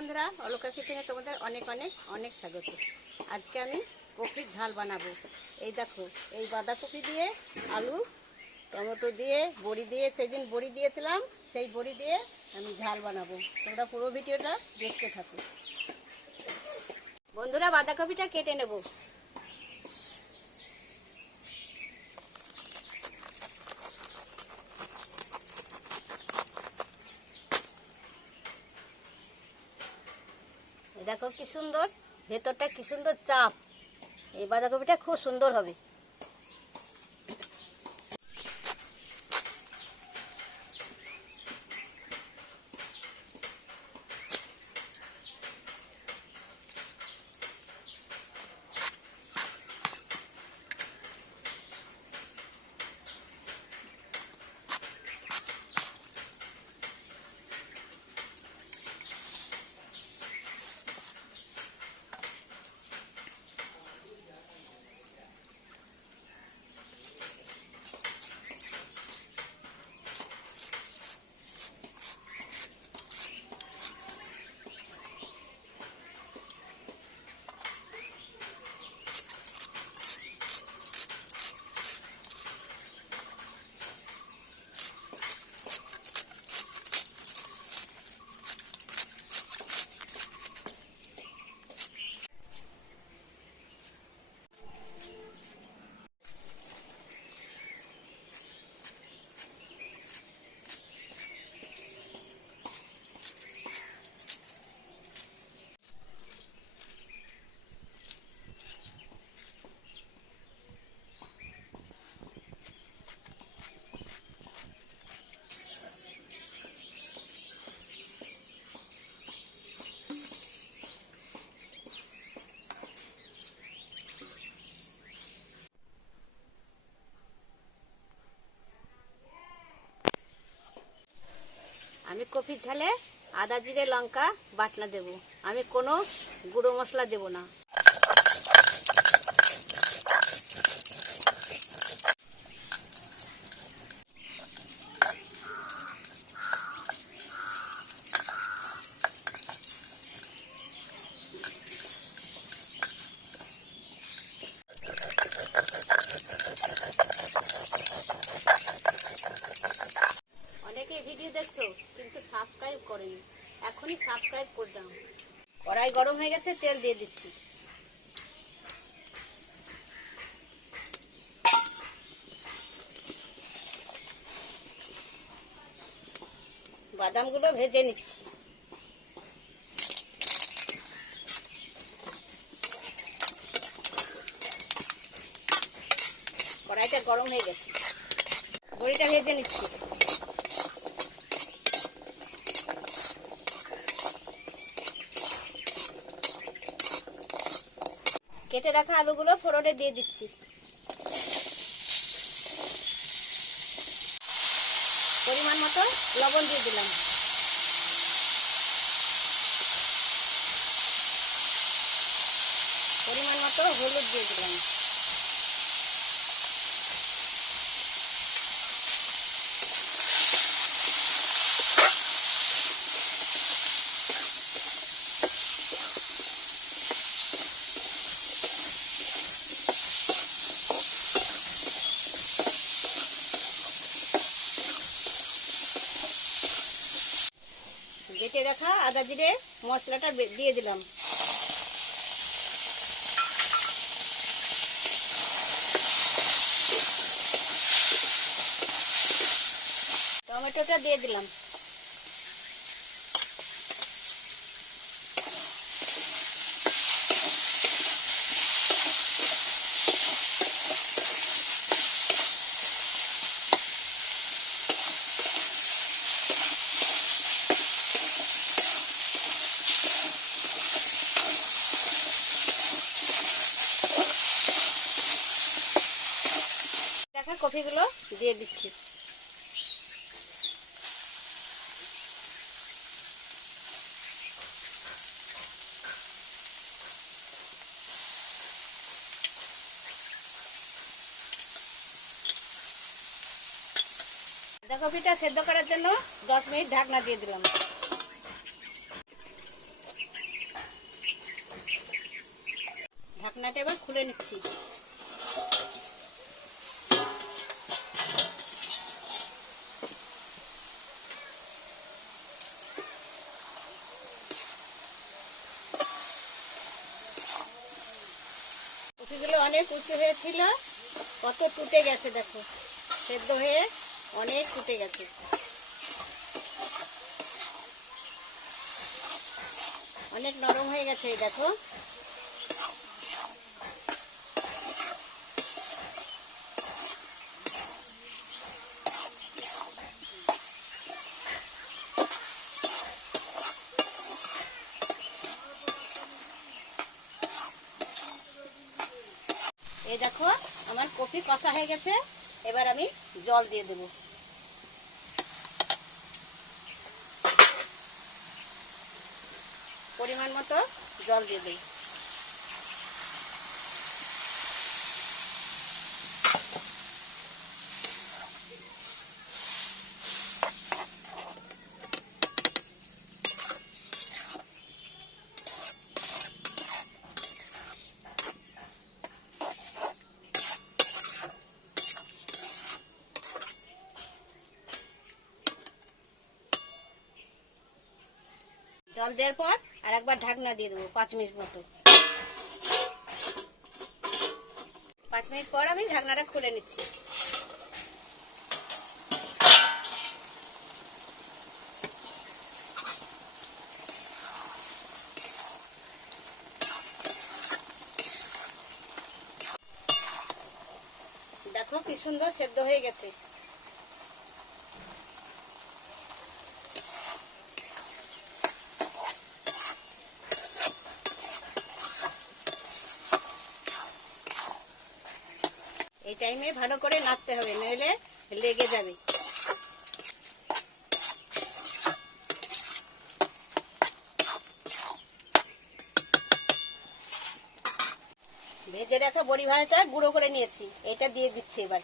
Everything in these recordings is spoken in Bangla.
বন্ধুরা, অলকা কিচেনে তোমাদের অনেক অনেক অনেক স্বাগত। আজকে আমি কপির ঝাল বানাবো। এই দেখো, এই বাঁধাকপি দিয়ে, আলু, টমেটো দিয়ে, বড়ি দিয়ে, সেদিন বড়ি দিয়েছিলাম, সেই বড়ি দিয়ে আমি ঝাল বানাবো। তোমরা পুরো ভিডিওটা দেখতে থাকো। বন্ধুরা, বাঁধাকপিটা কেটে নেব। দেখো কি সুন্দর, ভেতরটা কি সুন্দর চাপ। এই বাঁধাকপিটা খুব সুন্দর হবে। আমি কপির ঝালে আদা জিরে লঙ্কা বাটনা দেব। আমি কোনো গুঁড়ো মশলা দেব না। ভিডিও দেখছো কিন্তু সাবস্ক্রাইব করেনি, এখনই সাবস্ক্রাইব করে দাও। কড়াই গরম হয়ে গেছে, তেল দিয়ে দিচ্ছি। বাদামগুলো ভেজে নিচ্ছি। কড়াইটা গরম হয়ে গেছে, বড়িটা ভেজে নিচ্ছি। কেটে রাখা আলুগুলো ফোড়নে দিয়ে দিচ্ছি। পরিমাণ মতো লবণ দিয়ে দিলাম। পরিমাণ মতো হলুদ দিয়ে দিলাম। বেটে রাখা আদা জিরে মশলাটা দিয়ে দিলাম। টমেটোটা দিয়ে দিলাম। কপিগুলো দিয়ে দিচ্ছি। বাঁধাকপিটা সেদ্ধ করার জন্য 10 মিনিট ঢাকনা দিয়ে দিলাম। ঢাকনাটা এবার খুলে নিচ্ছি। কপিগুলো অনেক উঁচু হয়েছিল, কত টুটে গেছে দেখো, সেদ্ধ হয়ে অনেক টুটে গেছে। অনেক নরম হয়ে গেছে এই দেখো। এই দেখো আমার কপি কষা হয়ে গেছে, এবার আমি জল দিয়ে দেব। পরিমাণ মতো জল দিয়ে দেব। জল দেওয়ার পর আর একবার ঢাকনা দিয়ে দেবো 5 মিনিট মতো। 5 মিনিট পর আমি ঢাকনাটা খুলে নিচ্ছি। দেখো কি সুন্দর সেদ্ধ হয়ে গেছে। এই টাইমে ভালো করে নাড়তে হবে, নইলে লেগে যাবে। ভেজে রাখা বড়ি ভাজাটা গুঁড়ো করে নিয়েছি, এটা দিয়ে দিচ্ছি এবার।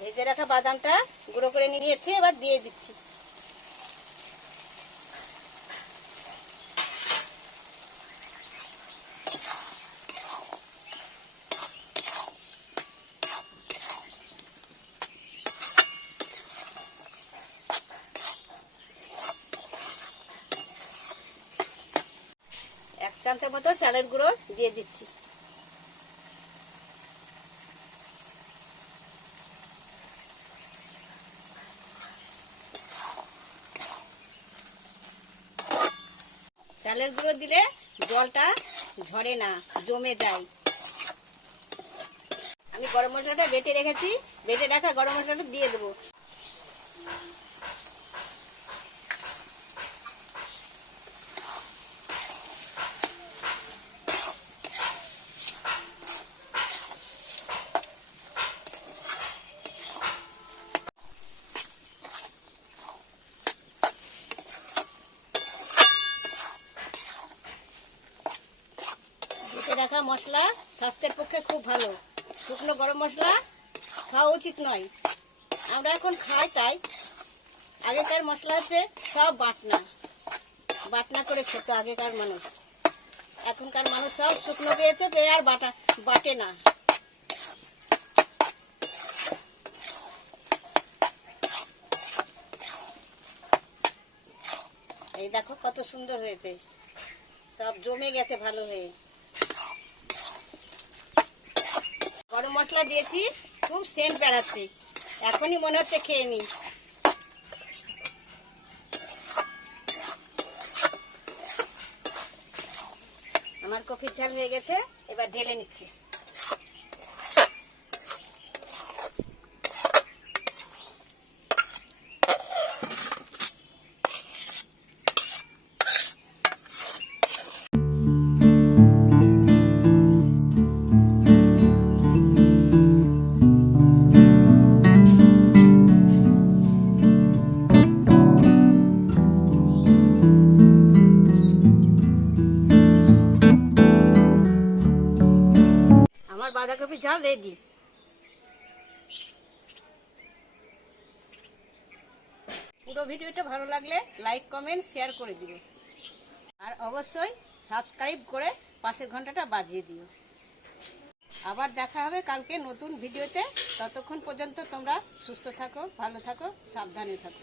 ভেজে রাখা বাদামটা গুঁড়ো করে নিয়েছি, এবার দিয়ে দিচ্ছি। এক চামচের মতো চালের গুঁড়ো দিয়ে দিচ্ছি। চালের গুঁড়ো দিলে জলটা ঝরে না, জমে যায়। আমি গরম মশলাটা বেটে রেখেছি, বেটে রাখা গরম মশলাটা দিয়ে দেবো। বেটে রাখা মশলা স্বাস্থ্যের পক্ষে খুব ভালো। শুকনো গরম মশলা খাওয়া উচিত নয়, আমরা এখন খাই তাই। আগেকার মশলা হচ্ছে সব বাটনা বাটনা করে খেত আগেকার মানুষ। এখনকার মানুষ সব শুকনো পেয়েছে, পেয়ে আর বাটে না। এই দেখো কত সুন্দর হয়েছে, সব জমে গেছে ভালো হয়ে। গরম মশলা দিয়েছি, খুব সেন্ট বেড়াচ্ছে, এখনই মনে হচ্ছে খেয়ে নি। আমার কপির ঝাল হয়ে গেছে, এবার ঢেলে নিচ্ছি। বাঁধাকপি ঝাল রেডি। পুরো ভিডিওটা ভালো লাগলে লাইক কমেন্ট শেয়ার করে দিও, আর অবশ্যই সাবস্ক্রাইব করে পাশের ঘন্টাটা বাজিয়ে দিও। আবার দেখা হবে কালকে নতুন ভিডিওতে। ততক্ষণ পর্যন্ত তোমরা সুস্থ থাকো, ভালো থাকো, সাবধানে থাকো।